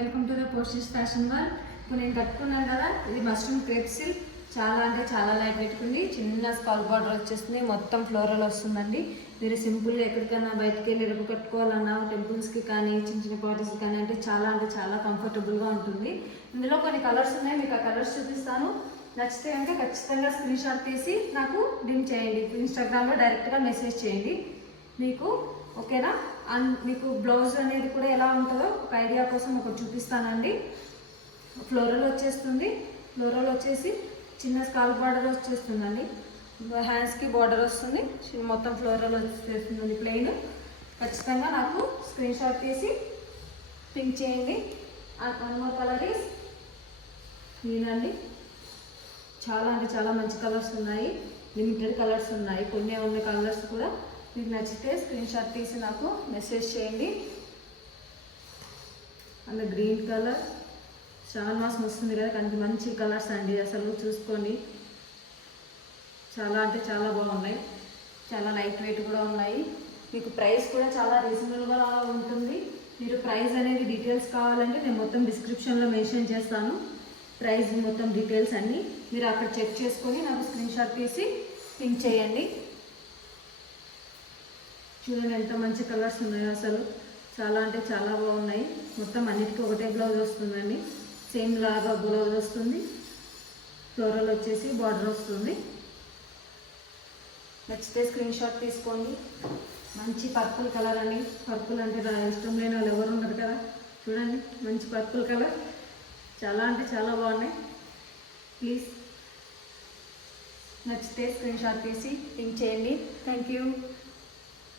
Welcome to the posters fashion world. ఇప్పుడు నేను కట్టుకున్నాను కదా, ఇది మష్రూమ్ క్రేప్ సిల్క్. చాలా అంటే చాలా లైట్ పెట్టుకుంది. చిన్న స్కాల్ బార్డర్ వచ్చేస్తుంది, మొత్తం ఫ్లోరల్ వస్తుందండి. మీరు సింపుల్గా ఎక్కడికైనా బయటకు వెళ్ళి రేపు కట్టుకోవాలన్నా, టెంపుల్స్కి కానీ చిన్న చిన్న పార్టీస్కి కానీ అంటే చాలా కంఫర్టబుల్గా ఉంటుంది. ఇందులో కొన్ని కలర్స్ ఉన్నాయి, మీకు ఆ కలర్స్ చూపిస్తాను. నచ్చితే కనుక ఖచ్చితంగా స్క్రీన్ షాట్ తీసి నాకు లింక్ చేయండి, ఇన్స్టాగ్రామ్లో డైరెక్ట్గా మెసేజ్ చేయండి. మీకు ఓకేనా? అండ్ మీకు బ్లౌజ్ అనేది కూడా ఎలా ఉంటుందో ఒక ఐడియా కోసం ఒకటి చూపిస్తానండి. ఫ్లోరల్ వచ్చేస్తుంది, ఫ్లోరల్ వచ్చేసి చిన్న స్కాల్ బార్డర్ వచ్చేస్తుందండి. హ్యాండ్స్కి బార్డర్ వస్తుంది, మొత్తం ఫ్లోరల్ వచ్చేస్తుంది ప్లెయిన్. ఖచ్చితంగా నాకు స్క్రీన్ షాట్ తీసి పింక్ చేయండి. వన్ మోర్ కలర్ ఈస్ నేనండి. చాలా అంటే చాలా మంచి కలర్స్ ఉన్నాయి, లిమిటెడ్ కలర్స్ ఉన్నాయి, కొన్ని ఉన్న కలర్స్ కూడా. మీకు నచ్చితే స్క్రీన్ షాట్ తీసి నాకు మెసేజ్ చేయండి. అండ్ గ్రీన్ కలర్ శ్రావణ మాసం వస్తుంది కదా, కానీ మంచి కలర్స్ అండి, అసలు చూసుకోండి. చాలా అంటే చాలా బాగున్నాయి, చాలా లైట్ వెయిట్ కూడా ఉన్నాయి. మీకు ప్రైస్ కూడా చాలా రీజనబుల్గా ఉంటుంది. మీరు ప్రైస్ అనేది డీటెయిల్స్ కావాలంటే నేను మొత్తం డిస్క్రిప్షన్లో మెన్షన్ చేస్తాను. ప్రైస్ మొత్తం డీటెయిల్స్ అన్నీ మీరు అక్కడ చెక్ చేసుకొని నాకు స్క్రీన్ షాట్ తీసి పింక్ చేయండి. చూడండి ఎంత మంచి కలర్స్ ఉన్నాయో, అసలు చాలా అంటే చాలా బాగున్నాయి. మొత్తం అన్నిటికీ ఒకటే బ్లౌజ్ వస్తుందండి, సేమ్ లాగా బ్లౌజ్ వస్తుంది. ఫ్లోరల్ వచ్చేసి బార్డర్ వస్తుంది. నచ్చితే స్క్రీన్ షాట్ తీసుకోండి. మంచి పర్పుల్ కలర్ అండి, పర్పుల్ అంటే నా ఇష్టం లేని వాళ్ళు ఎవరు ఉండరు కదా. చూడండి మంచి పర్పుల్ కలర్, చాలా అంటే చాలా బాగున్నాయి. ప్లీజ్ నచ్చితే స్క్రీన్ షాట్ తీసి పింక్ చేయండి. Thank you.